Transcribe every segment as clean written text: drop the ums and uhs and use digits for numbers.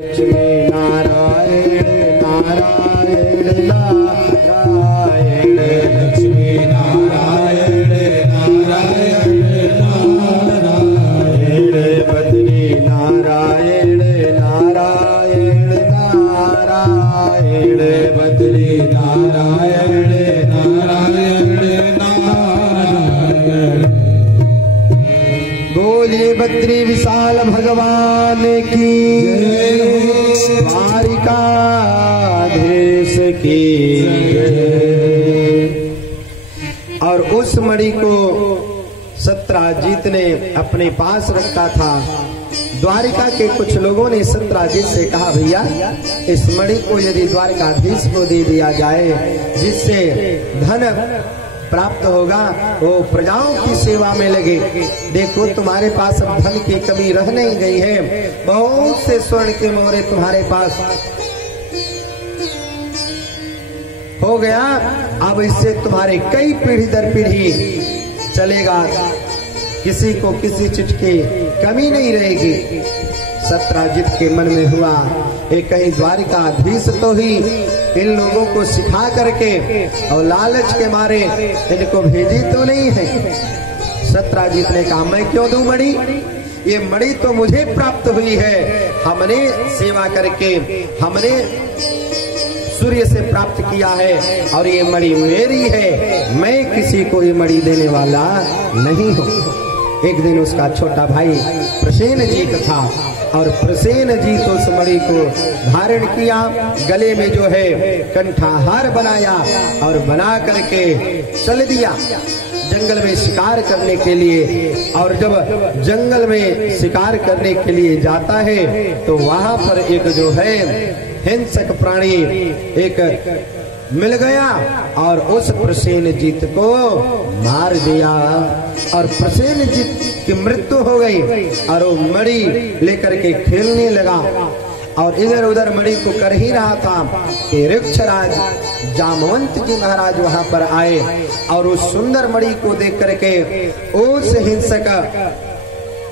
लक्ष्मी नारायण नारायण नारायण लक्ष्मी नारायण नारायण नारायण बद्री नारायण नारायण नारायण बद्री नारायण नारायण नारायण। बोलिए बद्री विशाल भगवान की द्वारिकाधीश की। और उस मणि को सत्राजित ने अपने पास रखा था। द्वारिका के कुछ लोगों ने सत्राजित से कहा, भैया इस मणि को यदि द्वारिकाधीश को दे दिया जाए, जिससे धन प्राप्त होगा, वो प्रजाओं की सेवा में लगे। देखो तुम्हारे पास अब धन की कमी रह नहीं गई है, बहुत से स्वर्ण के मोहरे तुम्हारे पास हो गया। अब इससे तुम्हारे कई पीढ़ी दर पीढ़ी चलेगा, किसी को किसी चीज की कमी नहीं रहेगी। सत्राजित के मन में हुआ, एक कहीं द्वारिकाधीश तो ही इन लोगों को सिखा करके और लालच के मारे इनको भेजी तो नहीं है। सत्राजित ने कहा, मैं क्यों दूं मणि? ये मणि तो मुझे प्राप्त हुई है, हमने सेवा करके हमने सूर्य से प्राप्त किया है, और ये मणि मेरी है, मैं किसी को ये मणि देने वाला नहीं हूँ। एक दिन उसका छोटा भाई प्रसेनजीत था, और प्रसेनजीत उस मणि को धारण किया, गले में जो है कंठाहार बनाया, और बना करके चल दिया जंगल में शिकार करने के लिए। और जब जंगल में शिकार करने के लिए जाता है, तो वहां पर एक जो है हिंसक प्राणी एक मिल गया, और उस प्रसेनजीत को मार दिया, और प्रसेनजीत की मृत्यु हो गई। और वो मणि लेकर के खेलने लगा, और इधर उधर मणि को कर ही रहा था कि वृक्षराज जामवंत जी महाराज वहां पर आए, और उस सुंदर मणि को देख करके उस हिंसक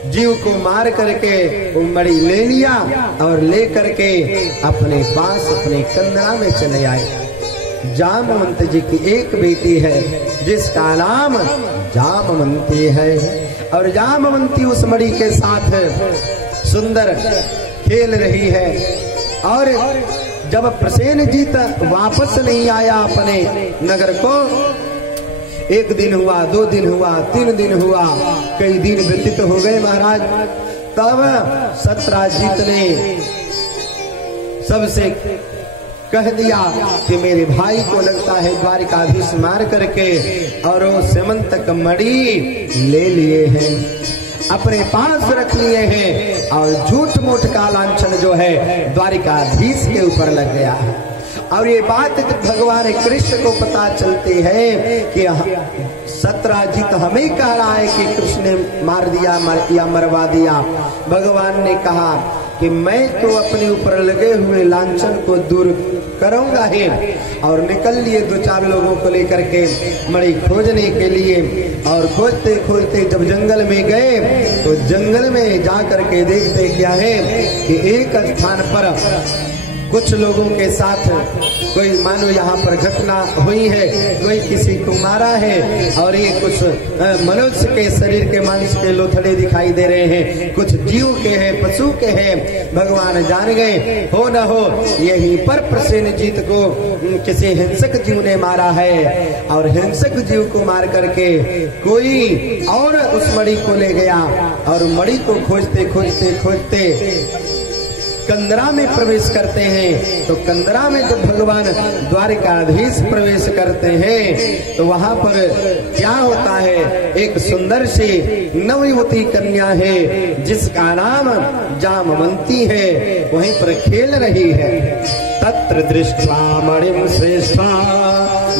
जीव को मार करके वो मणि ले लिया, और ले करके अपने पास अपने कंदरा में चले आए। जामवंत जी की एक बेटी है जिसका नाम जामवंती है, और जामवंती उस मणि के साथ सुंदर खेल रही है। और जब प्रसेनजीत वापस नहीं आया अपने नगर को, एक दिन हुआ, 2 दिन हुआ, 3 दिन हुआ, कई दिन व्यतीत हो गए महाराज। तब सत्राजित ने सबसे कह दिया कि मेरे भाई को लगता है द्वारिकाधीश मार करके और वो सेमंतक मणि ले लिए हैं, अपने पास रख लिए हैं, और झूठ मूठ का लांछन जो है द्वारिकाधीश के ऊपर लग गया है। और ये बात भगवान कृष्ण को पता चलती है कि सत्राजित हमें कह रहा है कि कृष्ण ने मार दिया या मरवा दिया। भगवान ने कहा कि मैं तो अपने ऊपर लगे हुए लांछन को दूर करूंगा ही। और निकल लिए 2-4 लोगों को लेकर के मणि खोजने के लिए, और खोजते खोजते जब जंगल में गए, तो जंगल में जा करके देखते क्या है कि एक स्थान पर कुछ लोगों के साथ कोई मानो यहाँ पर घटना हुई है, कोई किसी को मारा है, और ये कुछ मनुष्य के शरीर के मांस के लोथड़े दिखाई दे रहे हैं, कुछ जीव के हैं, पशु के हैं। भगवान जान गए, हो न हो यहीं पर प्रसेनजीत को किसी हिंसक जीव ने मारा है, और हिंसक जीव को मार करके कोई और उस मणि को ले गया। और मणि को खोजते खोजते खोजते कंदरा में प्रवेश करते हैं। तो कंदरा में जब भगवान द्वारिकाधीश प्रवेश करते हैं, तो वहां पर क्या होता है, एक सुंदर सी नवयुवती कन्या है जिसका नाम जामवंती है, वहीं पर खेल रही है। तत्र दृष्ट्वा मणिं श्रेष्ठा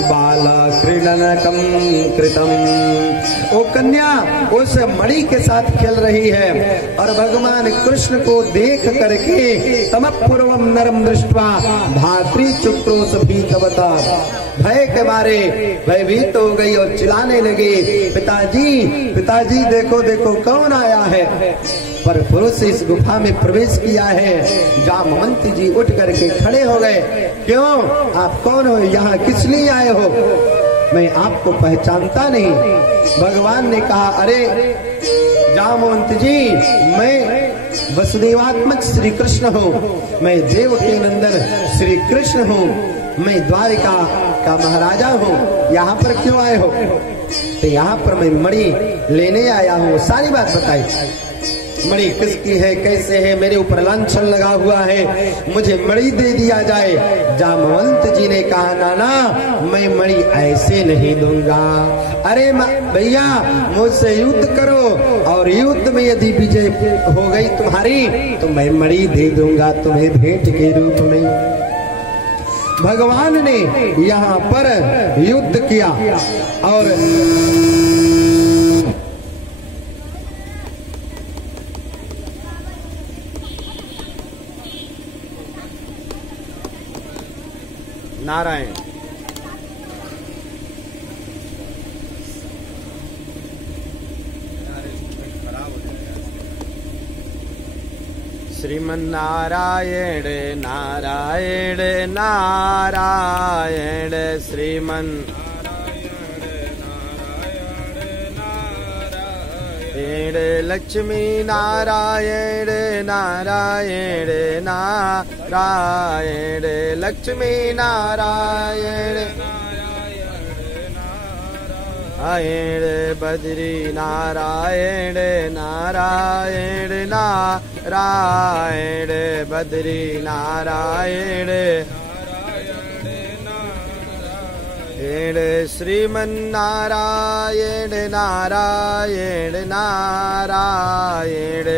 बाला क्रीडनकं कृतम। वो कन्या उस मणि के साथ खेल रही है, और भगवान कृष्ण को देख करके तम पूर्वम नरम दृष्ट्वा धात्री चुक्रोश भीतवता, भय के मारे भयभीत हो गई और चिल्लाने लगी, पिताजी पिताजी देखो देखो कौन आया है। पर पुरुष इस गुफा में प्रवेश किया है। जामवंत जी उठ करके खड़े हो गए। क्यों? आप कौन हो? यहाँ किस लिए आए हो? मैं आपको पहचानता नहीं। भगवान ने कहा, अरे जामवंत जी, मैं वसुदेवात्मक श्री कृष्ण हूँ, मैं देव के नंदन श्री कृष्ण हूँ, मैं द्वारिका का महाराजा हूँ। यहाँ पर क्यों आए हो? तो यहाँ पर मैं मणि लेने आया हूँ। सारी बात बताई। मणि किसकी है, कैसे है, मेरे ऊपर लांछन लगा हुआ है, मुझे मणि दे दिया जाए। जामवंत जी ने कहा, नाना मैं मणि ऐसे नहीं दूंगा। अरे भैया, मुझसे युद्ध करो और युद्ध में यदि विजय हो गई तुम्हारी तो मैं मणि दे दूंगा तुम्हें भेंट के रूप में। भगवान ने यहाँ पर युद्ध किया और नारायण श्रीमन्नारायण नारायण नारायण श्रीमन्नारायण लक्ष्मी नारायण नारायण नारायण लक्ष्मी नारायण नारायण बद्री नारायण नारायण नारायण बद्री नारायण श्रीमन्नारायण नारायण नारायण